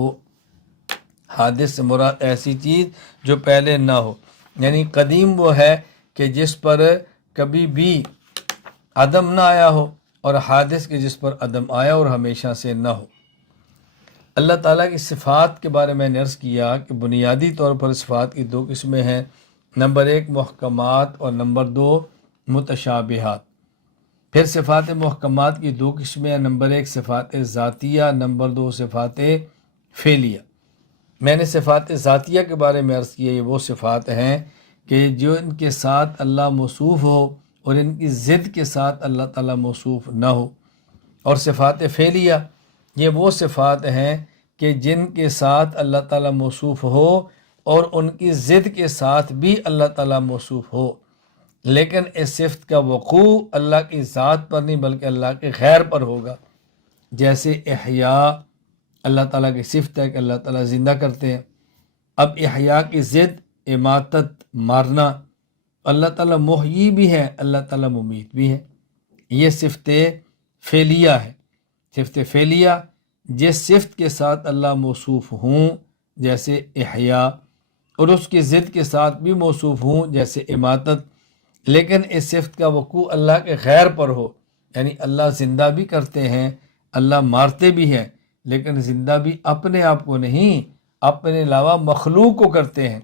حادث سے مراد ایسی چیز جو پہلے نہ ہو، یعنی قدیم وہ ہے کہ جس پر کبھی بھی عدم نہ آیا ہو، اور حادث کے جس پر عدم آیا اور ہمیشہ سے نہ ہو۔ اللہ تعالیٰ کی صفات کے بارے میں نے عرض کیا کہ بنیادی طور پر صفات کی دو قسمیں ہیں، نمبر 1 محکمات اور نمبر 2 متشابہات۔ پھر صفات محکمات کی دو قسمیں ہیں، نمبر 1 صفات ذاتیہ، نمبر 2 صفات فعلیہ۔ میں نے صفات ذاتیہ کے بارے میں عرض کیا، یہ وہ صفات ہیں کہ جو ان کے ساتھ اللہ موصوف ہو اور ان کی ضد کے ساتھ اللہ تعالیٰ موصوف نہ ہو۔ اور صفات فعلیہ یہ وہ صفات ہیں کہ جن کے ساتھ اللہ تعالیٰ موصوف ہو اور ان کی ضد کے ساتھ بھی اللہ تعالیٰ موصوف ہو، لیکن اس صفت کا وقوع اللہ کی ذات پر نہیں بلکہ اللہ کے غیر پر ہوگا۔ جیسے احیاء اللہ تعالیٰ کی صفت ہے کہ اللہ تعالیٰ زندہ کرتے ہیں۔ اب احیاء کی ضد اماتت، مارنا، اللہ تعالیٰ محیی بھی ہے، اللہ تعالیٰ ممیت بھی ہے۔ یہ صفت فعلیہ ہے۔ صفت فعلیہ جس صفت کے ساتھ اللہ موصوف ہوں جیسے احیاء، اور اس کی ضد کے ساتھ بھی موصوف ہوں جیسے اماتت، لیکن اس صفت کا وقوع اللہ کے غیر پر ہو، یعنی اللہ زندہ بھی کرتے ہیں، اللہ مارتے بھی ہیں، لیکن زندہ بھی اپنے آپ کو نہیں، اپنے علاوہ مخلوق کو کرتے ہیں۔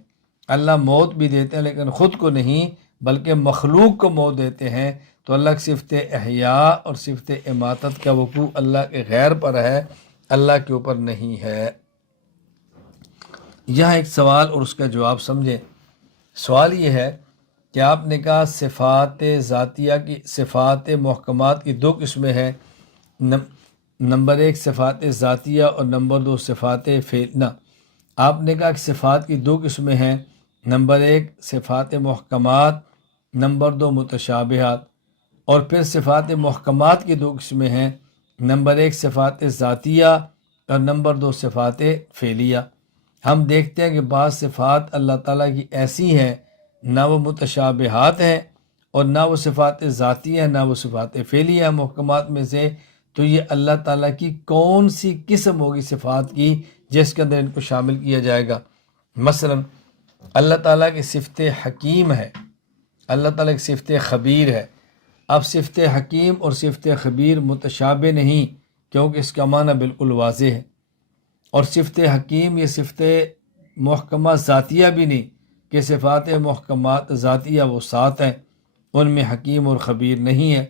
اللہ موت بھی دیتے ہیں لیکن خود کو نہیں بلکہ مخلوق کو موت دیتے ہیں۔ تو اللہ کی صفت احیاء اور صفت اماتت کا وقوع اللہ کے غیر پر ہے، اللہ کے اوپر نہیں ہے۔ یہاں ایک سوال اور اس کا جواب سمجھیں۔ سوال یہ ہے کہ آپ نے کہا صفات ذاتیہ کی، صفات محکمات کی دو قسمیں ہیں، نمبر ایک صفات ذاتیہ اور نمبر دو صفات فعلیہ۔ آپ نے کہا کہ صفات کی دو قسمیں ہیں، نمبر ایک صفات محکمات، نمبر دو متشابہات، اور پھر صفات محکمات کی دو قسمیں ہیں، نمبر ایک صفات ذاتیہ اور نمبر دو صفات فعلیہ۔ ہم دیکھتے ہیں کہ بعض صفات اللہ تعالیٰ کی ایسی ہیں نہ وہ متشابہات ہیں اور نہ وہ صفات ذاتیہ ہیں نہ وہ صفات فعلیہ ہیں محکمات میں سے۔ تو یہ اللہ تعالیٰ کی کون سی قسم ہوگی صفات کی جس کے اندر ان کو شامل کیا جائے گا؟ مثلا اللہ تعالیٰ کی صفت حکیم ہے، اللہ تعالیٰ کی صفت خبیر ہے۔ اب صفت حکیم اور صفت خبیر متشابہ نہیں کیونکہ اس کا معنی بالکل واضح ہے، اور صفت حکیم یہ صفت محکمہ ذاتیہ بھی نہیں کہ صفات محکمات ذاتیہ وہ 7 ہیں، ان میں حکیم اور خبیر نہیں ہے،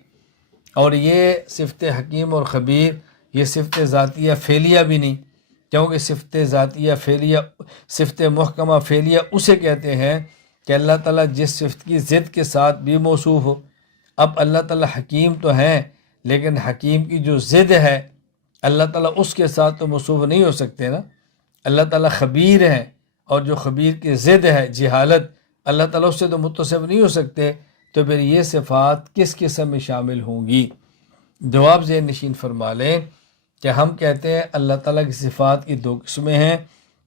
اور یہ صفت حکیم اور خبیر یہ صفت ذاتیہ فعلیہ بھی نہیں کیونکہ صفت ذاتیہ فعلیہ، صفت محکمہ فعلیہ اسے کہتے ہیں کہ اللہ تعالیٰ جس صفت کی ضد کے ساتھ بھی موصوف ہو۔ اب اللہ تعالیٰ حکیم تو ہیں لیکن حکیم کی جو ضد ہے اللہ تعالیٰ اس کے ساتھ تو موصوف نہیں ہو سکتے نا۔ اللہ تعالیٰ خبیر ہیں اور جو خبیر کی ضد ہے جہالت، اللہ تعالیٰ اس سے تو متصف نہیں ہو سکتے، تو پھر یہ صفات کس قسم میں شامل ہوں گی؟ جواب ذہن نشین فرما لیں کہ ہم کہتے ہیں اللہ تعالیٰ کی صفات کی دو قسمیں ہیں،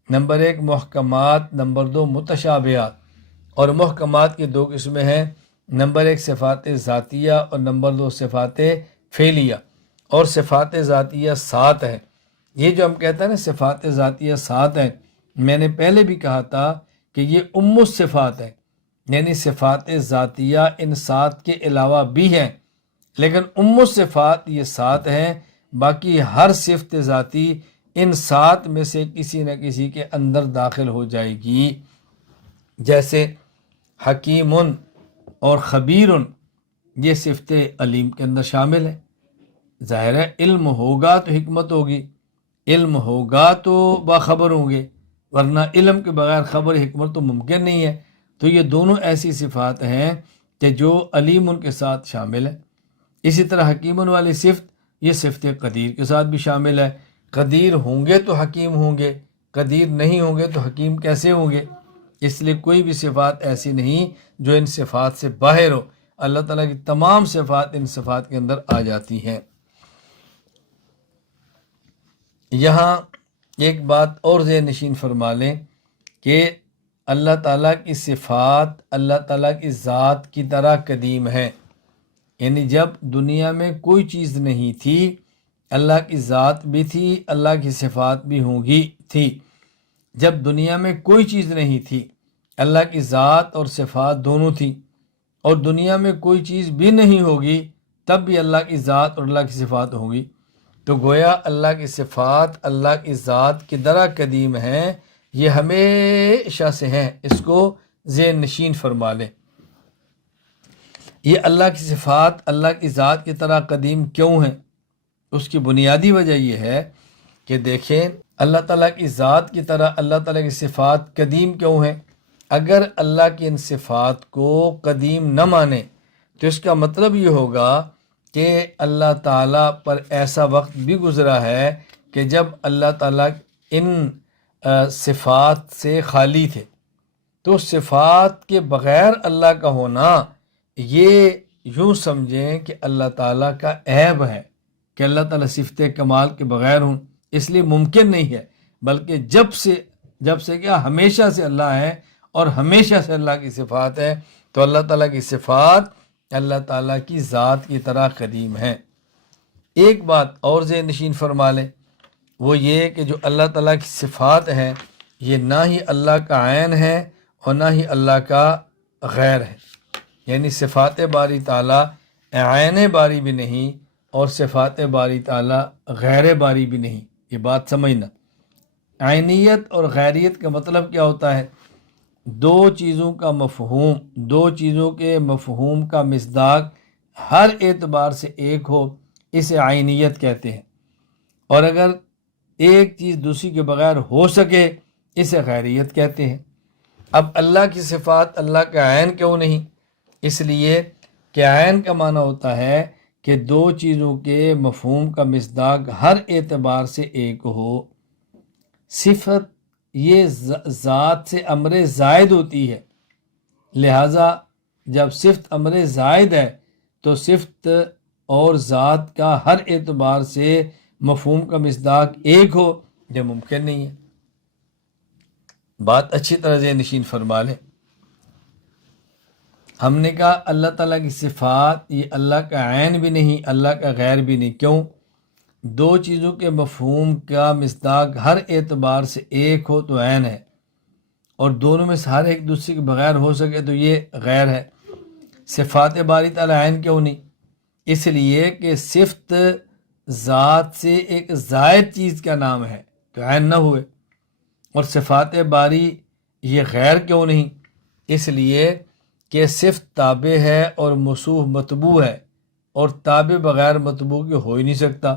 نمبر ایک محکمات، نمبر دو متشابہات، اور محکمات کی دو قسمیں ہیں، نمبر ایک صفات ذاتیہ اور نمبر دو صفات فعلیہ، اور صفات ذاتیہ 7 ہیں۔ یہ جو ہم کہتے ہیں نا صفات ذاتیہ 7 ہیں، میں نے پہلے بھی کہا تھا کہ یہ الصفات ہیں، یعنی صفات ذاتیہ ان 7 کے علاوہ بھی ہیں، لیکن الصفات یہ 7 ہیں، باقی ہر صفت ذاتی ان 7 میں سے کسی نہ کسی کے اندر داخل ہو جائے گی۔ جیسے حکیم اور خبیر یہ صفت علیم کے اندر شامل ہے۔ ظاہر ہے علم ہوگا تو حکمت ہوگی، علم ہوگا تو باخبر ہوں گے، ورنہ علم کے بغیر خبر حکمت تو ممکن نہیں ہے۔ تو یہ دونوں ایسی صفات ہیں کہ جو علیم ان کے ساتھ شامل ہے۔ اسی طرح حکیم والی صفت یہ صفت قدیر کے ساتھ بھی شامل ہے۔ قدیر ہوں گے تو حکیم ہوں گے، قدیر نہیں ہوں گے تو حکیم کیسے ہوں گے؟ اس لیے کوئی بھی صفات ایسی نہیں جو ان صفات سے باہر ہو، اللہ تعالیٰ کی تمام صفات ان صفات کے اندر آ جاتی ہیں۔ یہاں ایک بات اور ذہن نشین فرما لیں کہ اللہ تعالیٰ کی صفات اللہ تعالیٰ کی ذات کی طرح قدیم ہے، یعنی جب دنیا میں کوئی چیز نہیں تھی اللہ کی ذات بھی تھی، اللہ کی صفات بھی ہوں گی تھی۔ جب دنیا میں کوئی چیز نہیں تھی اللہ کی ذات اور صفات دونوں تھی، اور دنیا میں کوئی چیز بھی نہیں ہوگی تب بھی اللہ کی ذات اور اللہ کی صفات ہوں گی۔ تو گویا اللہ کی صفات اللہ کی ذات کی طرح قدیم ہیں، یہ ہمیشہ سے ہیں، اس کو ذہن نشین فرما لیں۔ یہ اللہ کی صفات اللہ کی ذات کی طرح قدیم کیوں ہیں؟ اس کی بنیادی وجہ یہ ہے کہ دیکھیں اللہ تعالیٰ کی ذات کی طرح اللہ تعالیٰ کی صفات قدیم کیوں ہیں؟ اگر اللہ کی ان صفات کو قدیم نہ مانے تو اس کا مطلب یہ ہوگا کہ اللہ تعالیٰ پر ایسا وقت بھی گزرا ہے کہ جب اللہ تعالیٰ ان صفات سے خالی تھے، تو صفات کے بغیر اللہ کا ہونا یہ یوں سمجھیں کہ اللہ تعالیٰ کا عیب ہے کہ اللہ تعالیٰ صفت کمال کے بغیر ہوں، اس لیے ممکن نہیں ہے، بلکہ جب سے کیا ہمیشہ سے اللہ ہے اور ہمیشہ سے اللہ کی صفات ہے، تو اللہ تعالیٰ کی صفات اللہ تعالیٰ کی ذات کی طرح قدیم ہے۔ ایک بات اور ذہن نشین فرما لیں، وہ یہ کہ جو اللہ تعالیٰ کی صفات ہیں یہ نہ ہی اللہ کا عین ہے اور نہ ہی اللہ کا غیر ہے، یعنی صفات باری تعالیٰ عین باری بھی نہیں اور صفات باری تعالیٰ غیر باری بھی نہیں۔ یہ بات سمجھنا، عینیت اور غیریت کا مطلب کیا ہوتا ہے؟ دو چیزوں کے مفہوم کا مصداق ہر اعتبار سے ایک ہو، اسے عینیت کہتے ہیں، اور اگر ایک چیز دوسری کے بغیر ہو سکے اسے غیریت کہتے ہیں۔ اب اللہ کی صفات اللہ کا عین کیوں نہیں؟ اس لیے کہ عین کا معنی ہوتا ہے کہ دو چیزوں کے مفہوم کا مصداق ہر اعتبار سے ایک ہو۔ صفت یہ ذات سے امر زائد ہوتی ہے، لہٰذا جب صفت امر زائد ہے تو صفت اور ذات کا ہر اعتبار سے مفہوم کا مصداق ایک ہو، یہ ممکن نہیں ہے۔ بات اچھی طرح سے نشین فرما لیں، ہم نے کہا اللہ تعالیٰ کی صفات یہ اللہ کا عین بھی نہیں اللہ کا غیر بھی نہیں۔ کیوں؟ دو چیزوں کے مفہوم کا مصداق ہر اعتبار سے ایک ہو تو عین ہے، اور دونوں میں سے ہر ایک دوسرے کے بغیر ہو سکے تو یہ غیر ہے۔ صفات باری تعالیٰ عین کیوں نہیں؟ اس لیے کہ صفت ذات سے ایک زائد چیز کا نام ہے تو عین نہ ہوئے، اور صفات باری یہ غیر کیوں نہیں؟ اس لیے کہ صفت تابع ہے اور موصوف مطبوع ہے، اور تابع بغیر مطبوع کے ہو ہی نہیں سکتا،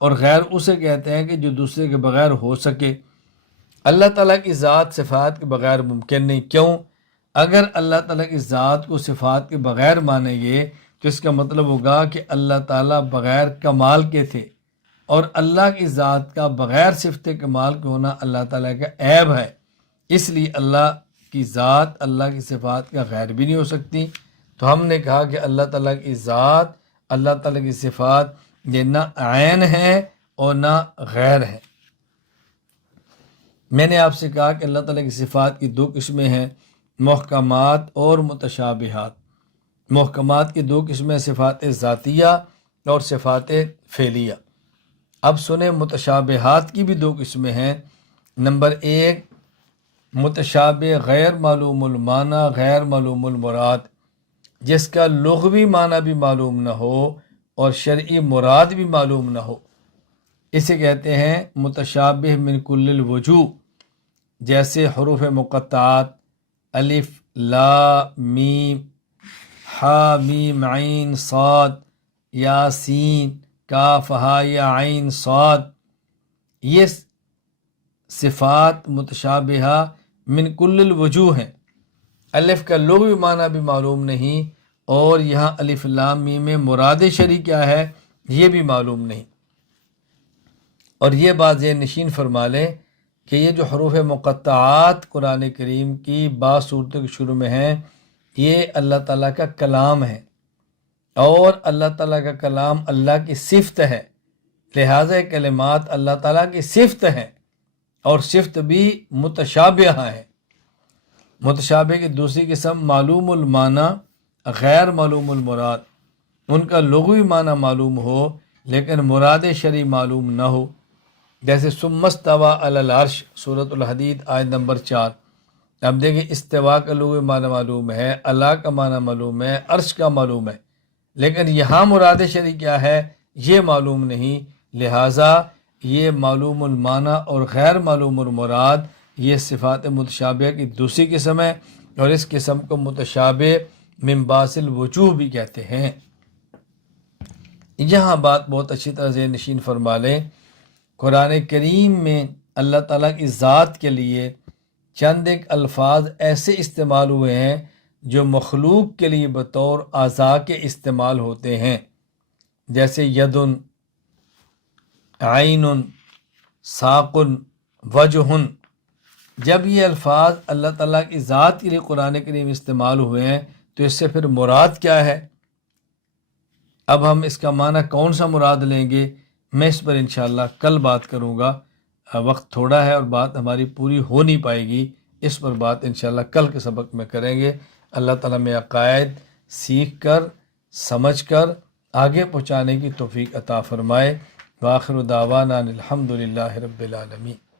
اور غیر اسے کہتے ہیں کہ جو دوسرے کے بغیر ہو سکے۔ اللہ تعالیٰ کی ذات صفات کے بغیر ممکن نہیں۔ کیوں؟ اگر اللہ تعالیٰ کی ذات کو صفات کے بغیر مانیں گے تو اس کا مطلب ہوگا کہ اللہ تعالیٰ بغیر کمال کے تھے، اور اللہ کی ذات کا بغیر صفت کمال کے ہونا اللہ تعالیٰ کا عیب ہے، اس لیے اللہ کی ذات اللہ کی صفات کا غیر بھی نہیں ہو سکتی۔ تو ہم نے کہا کہ اللہ تعالیٰ کی ذات اللہ تعالیٰ کی صفات یہ نہ عین ہے اور نہ غیر ہے۔ میں نے آپ سے کہا کہ اللہ تعالیٰ کی صفات کی دو قسمیں ہیں، محکمات اور متشابہات۔ محکمات کی دو قسمیں صفات ذاتیہ اور صفات فعلیہ۔ اب سنیں متشابہات کی بھی دو قسمیں ہیں۔ نمبر ایک، متشابہ غیر معلوم المعنی غیر معلوم المراد، جس کا لغوی معنی بھی معلوم نہ ہو اور شرعی مراد بھی معلوم نہ ہو، اسے کہتے ہیں متشابہ من کل الوجوہ، جیسے حروف مقطعات الف لا میم حا میم عین صاد یا سین کاف ہا یا عین صاد، یہ صفات متشابہہ من کل الوجوہ ہیں۔ الف کا لغوی معنی بھی معلوم نہیں، اور یہاں الف لام میم میں مراد شرعی کیا ہے یہ بھی معلوم نہیں۔ اور یہ بات ذہن نشین فرما لیں کہ یہ جو حروف مقطعات قرآن کریم کی بعض صورتوں کے شروع میں ہیں، یہ اللہ تعالیٰ کا کلام ہے، اور اللہ تعالیٰ کا کلام اللہ کی صفت ہے، لہٰذا کلمات اللہ تعالیٰ کی صفت ہیں، اور صفت بھی متشابہہ ہے۔ متشابہ کی دوسری قسم معلوم المعنی غیر معلوم المراد، ان کا لغوی معنی معلوم ہو لیکن مراد شرعی معلوم نہ ہو، جیسے ثم استوی علی العرش سورۃ الحدید آیت نمبر 4۔ اب دیکھیں استوا کا لغوی معنی معلوم ہے، اللہ کا معنی معلوم ہے، عرش کا معلوم ہے، لیکن یہاں مراد شرعی کیا ہے یہ معلوم نہیں، لہٰذا یہ معلوم المعنی اور غیر معلوم المراد یہ صفات متشابہہ کی دوسری قسم ہے، اور اس قسم کو متشابہ من بعض الوجوہ بھی کہتے ہیں۔ یہاں بات بہت اچھی طرح سے نشین فرما لیں، قرآن کریم میں اللہ تعالیٰ کی ذات کے لیے چند ایک الفاظ ایسے استعمال ہوئے ہیں جو مخلوق کے لیے بطور اعضاء کے استعمال ہوتے ہیں، جیسے یدن، عین، ساقن، وجہن۔ جب یہ الفاظ اللہ تعالیٰ کی ذات کے لیے قرآن کریم استعمال ہوئے ہیں تو اس سے پھر مراد کیا ہے؟ اب ہم اس کا معنی کون سا مراد لیں گے، میں اس پر انشاءاللہ کل بات کروں گا۔ وقت تھوڑا ہے اور بات ہماری پوری ہو نہیں پائے گی، اس پر بات انشاءاللہ کل کے سبق میں کریں گے۔ اللہ تعالیٰ میں عقائد سیکھ کر، سمجھ کر آگے پہنچانے کی توفیق عطا فرمائے۔ وآخر دعوانا الحمدللہ رب العالمین۔